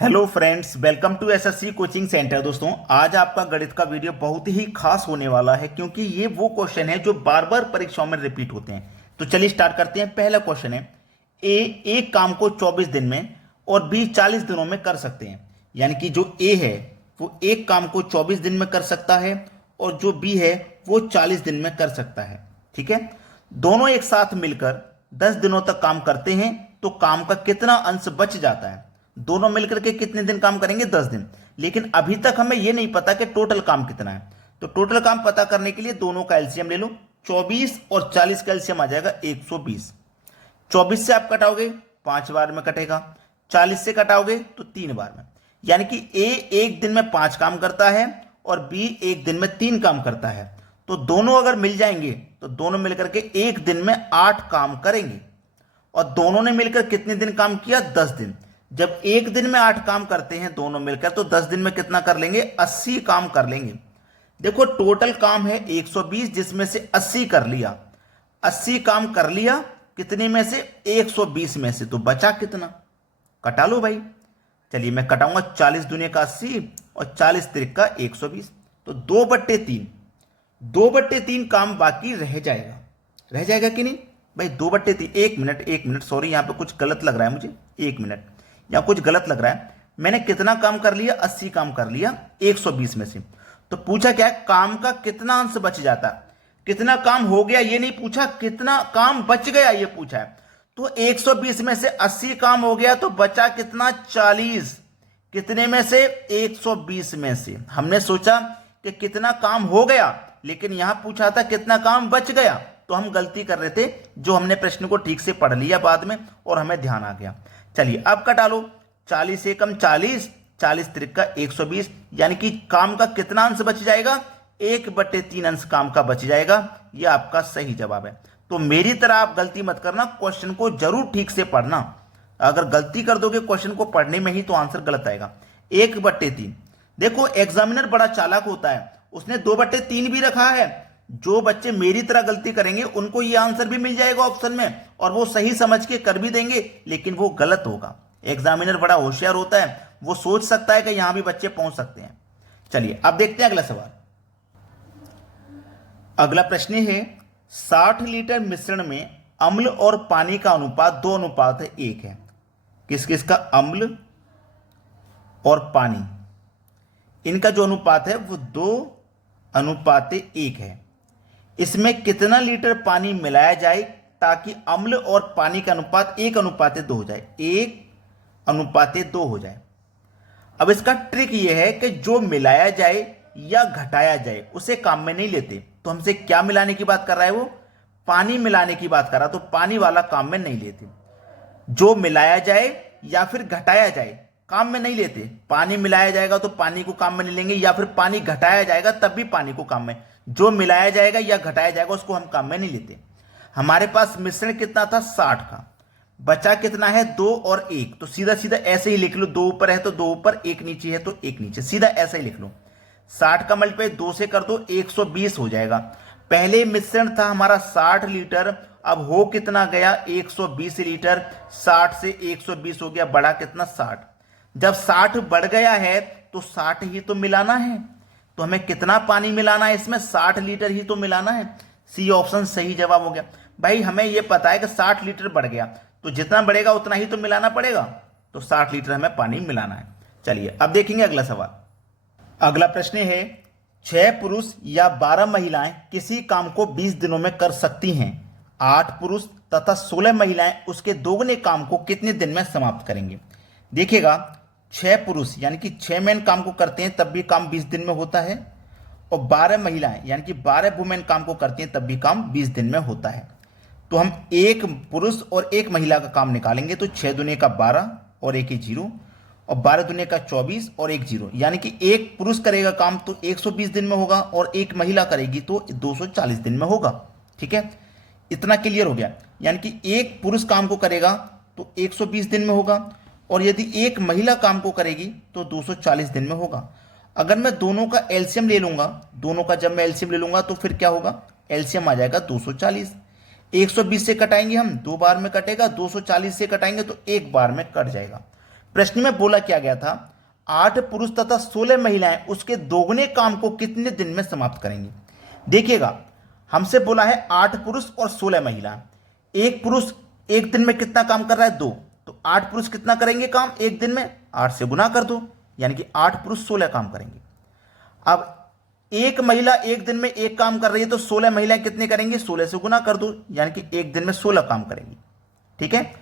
Hello friends, welcome to SSC coaching centre. दोस्तों, आज आपका गणित का वीडियो बहुत ही खास होने वाला है क्योंकि ये वो क्वेश्चन है जो बार बार परीक्षाओं में रिपीट होते हैं। तो चलिए स्टार्ट करते हैं। पहला क्वेश्चन है, ए एक काम को 24 दिन में और बी 40 दिनों में कर सकते हैं। यानी कि जो ए है वो एक काम को 24 दिन में कर सकता है और जो बी है वो 40 दिन में कर सकता है। ठीक है, दोनों एक साथ मिलकर 10 दिनों तक काम करते हैं तो काम का कितना अंश बच जाता है। दोनों मिलकर के कितने दिन काम करेंगे? 10 दिन। लेकिन अभी तक हमें यह नहीं पता कि टोटल काम कितना है। तो टोटल काम पता करने के लिए दोनों का एलसीएम ले लो। 24 और 40 का एलसीएम आ जाएगा 120। 24 से आप कटाओगे 5 बार में कटेगा, 40 से कटाओगे तो 3 बार में। यानी कि ए एक दिन में 5 काम करता है और बी एक दिन में 3 काम करता है। तो दोनों अगर मिल जाएंगे तो दोनों मिलकर के एक दिन में 8 काम करेंगे। और दोनों ने मिलकर कितने दिन काम किया? 10 दिन। जब एक दिन में 8 काम करते हैं दोनों मिलकर तो 10 दिन में कितना कर लेंगे? 80 काम कर लेंगे। देखो, टोटल काम है 120 जिसमें से 80 कर लिया। 80 काम कर लिया कितने में से? 120 में से। तो बचा कितना? कटा लो भाई। चलिए मैं कटाऊंगा। 40 दूनी का 80 और 40 त्रिक का 120। तो 2/3, 2/3 काम बाकी रह जाएगा। रह जाएगा कि नहीं भाई? 2/3। एक मिनट, सॉरी, यहां पे कुछ गलत लग रहा है मुझे। एक मिनट, यहां कुछ गलत लग रहा है। मैंने कितना काम कर लिया? 80 काम कर लिया 120 में से। तो पूछा क्या है? काम का कितना अंश बच जाता। कितना काम हो गया ये नहीं पूछा, कितना काम बच गया ये पूछा है। तो 120 में से 80 काम हो गया तो बचा कितना? 40। कितने में से? 120 में से। हमने सोचा कि कितना काम हो गया, लेकिन यहां पूछा था कितना काम बच गया। तो हम गलती कर रहे थे, जो हमने प्रश्न को ठीक से पढ़ लिया बाद में और हमें ध्यान आ गया। चलिए अब कटा लो। 40 से कम 40, 40 त्रिक का 120। यानी कि काम का कितना अंश बच जाएगा? 1/3 अंश काम का बच जाएगा। यह आपका सही जवाब है। तो मेरी तरह आप गलती मत करना, क्वेश्चन को जरूर ठीक से पढ़ना। अगर गलती कर दोगे क्वेश्चन को पढ़ने में ही तो आंसर गलत आएगा। 1/3। देखो, एग्जामिनर बड़ा चालाक होता है, उसने 2/3 भी रखा है। जो बच्चे मेरी तरह गलती करेंगे उनको ये आंसर भी मिल जाएगा ऑप्शन में और वो सही समझ के कर भी देंगे, लेकिन वो गलत होगा। एग्जामिनर बड़ा होशियार होता है, वो सोच सकता है कि यहां भी बच्चे पहुंच सकते हैं। चलिए अब देखते हैं अगला सवाल। अगला प्रश्न है, 60 लीटर मिश्रण में अम्ल और पानी का अनुपात 2:1 है। किस किस का? अम्ल और पानी, इनका जो अनुपात है वो 2:1 है। इसमें कितना लीटर पानी मिलाया जाए ताकि अम्ल और पानी का अनुपात 1:2 हो जाए? 1:2 हो जाए। अब इसका ट्रिक यह है कि जो मिलाया जाए या घटाया जाए उसे काम में नहीं लेते। तो हमसे क्या मिलाने की बात कर रहा है? वो पानी मिलाने की बात कर रहा, तो पानी वाला काम में नहीं लेते। जो मिलाया जाए या फिर घटाया जाए काम में नहीं लेते। पानी मिलाया जाएगा तो पानी को काम में नहीं लेंगे, या फिर पानी घटाया जाएगा तब भी पानी को काम में। जो मिलाया जाएगा या घटाया जाएगा उसको हम काम में नहीं लेते। हमारे पास मिश्रण कितना था? 60 का। बचा कितना है? 2 और 1। तो सीधा सीधा ऐसे ही लिख लो। 2 ऊपर है तो 2 ऊपर, 1 नीचे है तो 1 नीचे, सीधा ऐसा ही लिख लो। 60 का मल्टीप्लाई 2 से कर दो, 120 हो जाएगा। पहले मिश्रण था हमारा 60 लीटर, अब हो कितना गया? 120 लीटर। 60 से 120 हो गया, बढ़ा कितना? 60। जब 60 बढ़ गया है तो 60 ही तो मिलाना है। तो हमें कितना पानी मिलाना है इसमें? 60 लीटर ही तो मिलाना है। सी ऑप्शन सही जवाब हो गया। भाई हमें यह पता है कि 60 लीटर बढ़ गया तो जितना बढ़ेगा उतना ही तो मिलाना पड़ेगा। तो 60 लीटर हमें पानी मिलाना है। चलिए अब देखेंगे अगला सवाल। अगला प्रश्न है, 6 पुरुष या 12 महिलाएं किसी काम को 20 दिनों में कर सकती हैं। 8 पुरुष तथा 16 महिलाएं उसके दोगुने काम को कितने दिन में समाप्त करेंगे? देखिएगा, 6 पुरुष यानी कि 6 मैन काम को करते हैं तब भी काम 20 दिन में होता है, और 12 महिलाएं यानी कि 12 वुमेन काम को करती हैं तब भी काम 20 दिन में होता है। तो हम एक पुरुष और एक महिला का काम निकालेंगे। तो 6 दूने का 12 और 1 0, और 12 दूने का 24 और 1 0। यानी कि एक पुरुष करेगा काम तो 120 दिन में होगा और एक महिला करेगी तो 240 दिन में होगा। ठीक है, इतना क्लियर हो गया। यानी कि एक पुरुष काम को करेगा तो 120 दिन में होगा, और यदि एक महिला काम को करेगी तो 240 दिन में होगा। अगर मैं दोनों का एलसीएम ले लूंगा, दोनों का जब मैं एलसीएम ले लूंगा तो फिर क्या होगा? एलसीएम आ जाएगा 240। 120 से कटाएंगे हम, 2 बार में कटेगा। 240 से कटाएंगे तो 1 बार में कट जाएगा। प्रश्न में बोला क्या गया था, 8 पुरुष तथा 16 महिलाएं उसके दोगुने काम को कितने दिन में समाप्त करेंगे। देखिएगा, हमसे बोला है 8 पुरुष और 16 महिलाएं। एक पुरुष एक दिन में कितना काम कर रहा है, 2। तो 8 पुरुष कितना करेंगे काम एक दिन में, 8 से गुना कर दो, यानी कि 8 पुरुष 16 काम करेंगे। अब एक महिला एक दिन में एक काम कर रही है, तो 16 महिलाएं कितने करेंगे, 16 से गुना कर दो, यानी कि एक दिन में 16 काम करेंगी। ठीक है।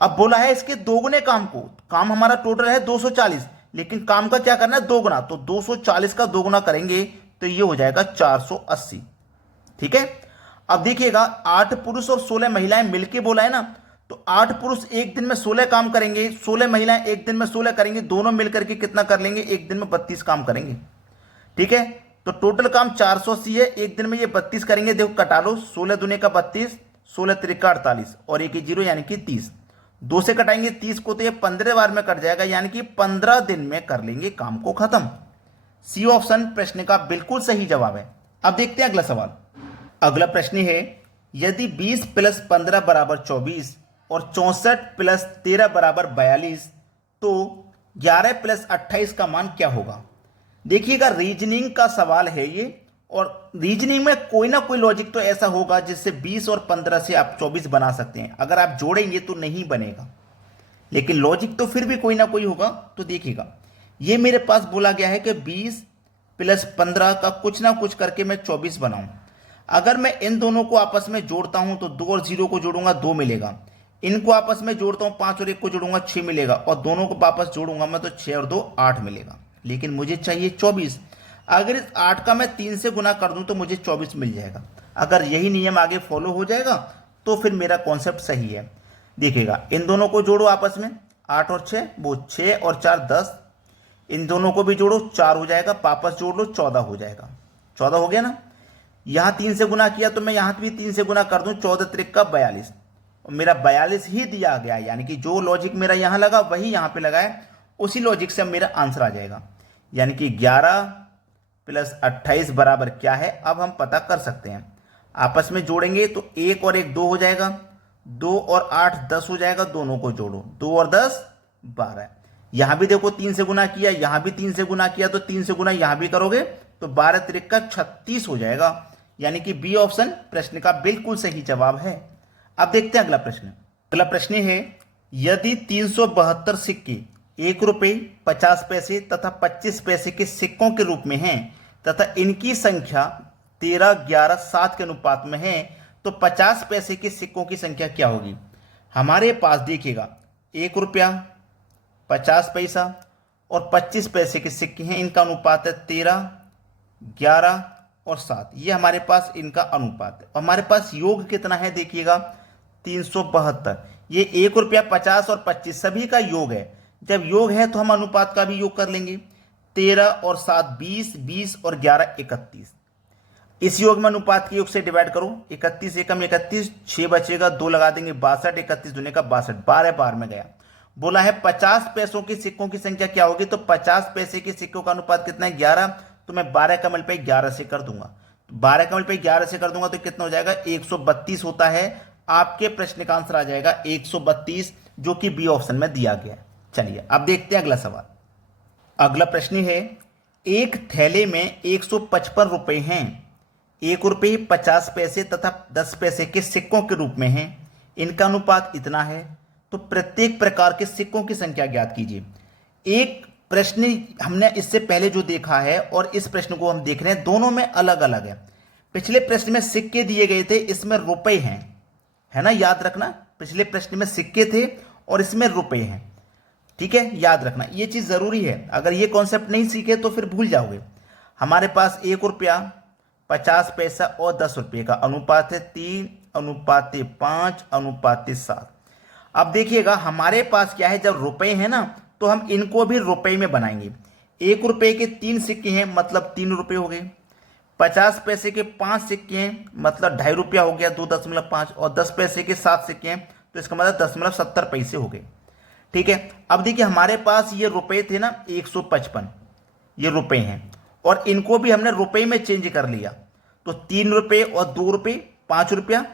अब बोला है इसके दोगुने काम को, काम हमारा टोटल है 240, लेकिन काम का क्या करना है, दोगुना। तो 240 का दोगुना करेंगे तो ये हो जाएगा 480। ठीक है। अब देखिएगा, 8 पुरुष और 16 महिलाएं मिलके बोला है ना, तो 8 पुरुष एक दिन में 16 काम करेंगे, 16 महिलाएं एक दिन में 16 करेंगे, दोनों मिलकर के कितना कर लेंगे, एक दिन में 32 काम करेंगे। ठीक है। तो टोटल काम 480 है, एक दिन में ये 32 करेंगे। देखो कटा लो, 16 दूने का 32, 16 त्रिका 48 और एक 0 यानी कि 30। 2 से कटाएंगे 30 को, तो ये 15 बार में कट जाएगा, यानी कि 15 दिन में कर लेंगे काम को खत्म। सी ऑप्शन प्रश्न का बिल्कुल सही जवाब है। अब देखते हैं अगला सवाल। अगला प्रश्न है, यदि 20 + 15 = 24 और 64 + 13 = 42, तो 11 + 28 का मान क्या होगा। देखिएगा, रीजनिंग का सवाल है ये, और रीजनिंग में कोई ना कोई लॉजिक तो ऐसा होगा जिससे 20 और 15 से आप 24 बना सकते हैं। अगर आप जोड़ेंगे तो नहीं बनेगा, लेकिन लॉजिक तो फिर भी कोई ना कोई होगा। तो देखिएगा, ये मेरे पास बोला गया है कि 20 + 15 का कुछ ना कुछ करके मैं 24 बनाऊं। अगर मैं इन दोनों को आपस में जोड़ता हूं तो 2 और 0 को जोड़ूंगा 2 मिलेगा, इनको आपस में जोड़ता हूं 5 और 1 को जोड़ूंगा 6 मिलेगा, और दोनों को वापस जोड़ूंगा मैं तो 6 और 2 8 मिलेगा, लेकिन मुझे चाहिए 24। अगर इस 8 का मैं 3 से गुना कर दूं तो मुझे 24 मिल जाएगा। अगर यही नियम आगे फॉलो हो जाएगा तो फिर मेरा कॉन्सेप्ट सही है। देखिएगा, इन दोनों को जोड़ो आपस में, 8 और 6, वो 6 और 4 10, इन दोनों को भी जोड़ो, 4 हो जाएगा, वापस जोड़ लो 14 हो जाएगा। 14 हो गया ना। यहां 3 से गुना किया तो मैं यहां भी 3 से गुना कर दूं, 14 त्रिका 42, और मेरा 42 ही दिया गया, यानी कि जो लॉजिक मेरा यहां लगा वही यहां पे लगा है, उसी लॉजिक से मेरा आंसर आ जाएगा। यानी कि 11 + 28 बराबर क्या है, अब हम पता कर सकते हैं। आपस में जोड़ेंगे तो 1 और 1 2 हो जाएगा, 2 और 8 10 हो जाएगा, दोनों को जोड़ो, 2 और 10 12। यहां भी देखो 3 से गुना किया, यहां भी 3 से गुना किया, तो 3 से गुना यहां भी करोगे तो 12 त्रिका 36 हो जाएगा, यानी कि बी ऑप्शन प्रश्न का बिल्कुल सही जवाब है। अब देखते हैं अगला प्रश्न। अगला प्रश्न है, यदि 372 सिक्के 1 रुपये 50 पैसे तथा 25 पैसे के सिक्कों के रूप में हैं तथा इनकी संख्या 13, 11, 7 के अनुपात में है, तो 50 पैसे के सिक्कों की संख्या क्या होगी। हमारे पास देखिएगा 1 रुपया 50 पैसा और 25 पैसे के सिक्के हैं, इनका अनुपात है 13, 11 और 7, ये हमारे पास इनका अनुपात है। हमारे पास योग कितना है, देखिएगा 372। ये 1 रुपया 50 और 25 सभी का योग है। जब योग है तो हम अनुपात का भी योग कर लेंगे, 13 और 7 20, 20 और 11 31। इस योग में अनुपात के योग से डिवाइड करो, 31 एकम 31, 6 बचेगा, 2 लगा देंगे 62, 31 दूने का 62, 12 बार में गया। बोला है 50 पैसों के सिक्कों की संख्या क्या होगी, तो 50 पैसे के सिक्कों का अनुपात कितना है, 11। तो मैं 12 का मल्टीप्लाई 11 से कर दूंगा, 12 का मल्टीप्लाई 11 से कर दूंगा तो कितना हो जाएगा, 132 होता है। आपके प्रश्न का आंसर आ जाएगा 132, जो कि बी ऑप्शन में दिया गया है। चलिए अब देखते हैं अगला सवाल। अगला प्रश्न है, एक थैले में 155 रुपए हैं, 1 रुपये 50 पैसे तथा 10 पैसे के सिक्कों के रूप में हैं, इनका अनुपात इतना है, तो प्रत्येक प्रकार के सिक्कों की संख्या ज्ञात कीजिए। एक प्रश्न हमने इससे पहले जो देखा है और इस प्रश्न को हम देख रहे हैं, दोनों में अलग अलग है। पिछले प्रश्न में सिक्के दिए गए थे, इसमें रुपए हैं, है ना, याद रखना। पिछले प्रश्न में सिक्के थे और इसमें रुपए हैं, ठीक है, याद रखना, ये चीज जरूरी है। अगर ये कॉन्सेप्ट नहीं सीखे तो फिर भूल जाओगे। हमारे पास 1 रुपया 50 पैसा और 10 रुपये का अनुपात है 3:5:7। अब देखिएगा हमारे पास क्या है, जब रुपए हैं ना तो हम इनको भी रुपए में बनाएंगे। 1 रुपये के 3 सिक्के हैं, मतलब 3 रुपये हो गए। 50 पैसे के 5 सिक्के हैं, मतलब 2.5 रुपया हो गया, 2.5, और 10 पैसे के 7 सिक्के हैं, तो इसका मतलब 10.70 पैसे हो गए। ठीक है। अब देखिए हमारे पास ये रुपए थे ना 155, ये रुपए हैं, और इनको भी हमने रुपए में चेंज कर लिया, तो 3 रुपये और 2 रुपये 5 रुपया,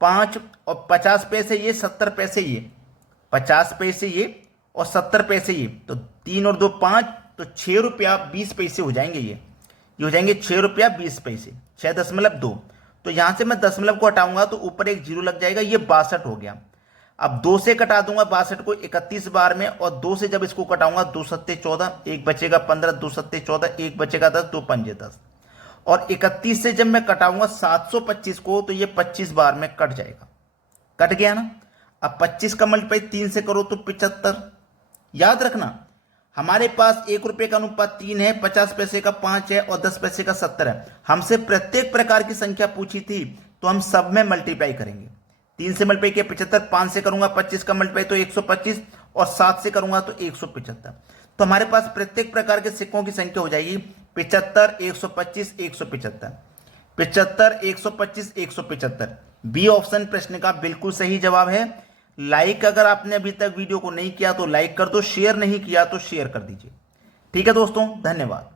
5 और 50 पैसे ये, 70 पैसे ये, 50 पैसे ये और 70 पैसे ये, तो 3 और 2 5, तो 6 रुपया 20 पैसे हो जाएंगे। ये हो जाएंगे 6 रुपया 20 पैसे, 6.2। तो यहां से मैं दशमलव को हटाऊंगा तो ऊपर एक जीरो लग जाएगा, ये 62 हो गया। अब 2 से कटा दूंगा 62 को 31 बार में, और 2 से जब इसको कटाऊंगा 2 सत्ते 14, एक बचेगा 15, 2 सत्ते 14, एक बचेगा 10, 2 पंजे 10। और 31 से जब मैं कटाऊंगा 725 को, तो ये 25 बार में कट जाएगा, कट गया ना। अब 25 का मल्टीप्लाई 3 से करो तो 75। याद रखना हमारे पास 1 रुपए का अनुपात 3 है, 50 पैसे का 5 है और 10 पैसे का 70 है। हमसे प्रत्येक प्रकार की संख्या पूछी थी, तो हम सब में मल्टीप्लाई करेंगे। 3 से मल्टीप्लाई किया 75, 5 से करूंगा 25 का मल्टीप्लाई तो 125, और 7 से करूंगा तो 175। तो हमारे पास प्रत्येक प्रकार के सिक्कों की संख्या हो जाएगी 75, 125, 175, 75, 125, 175। बी ऑप्शन प्रश्न का बिल्कुल सही जवाब है। लाइक अगर आपने अभी तक वीडियो को नहीं किया तो लाइक कर दो, शेयर नहीं किया तो शेयर कर दीजिए। ठीक है दोस्तों, धन्यवाद।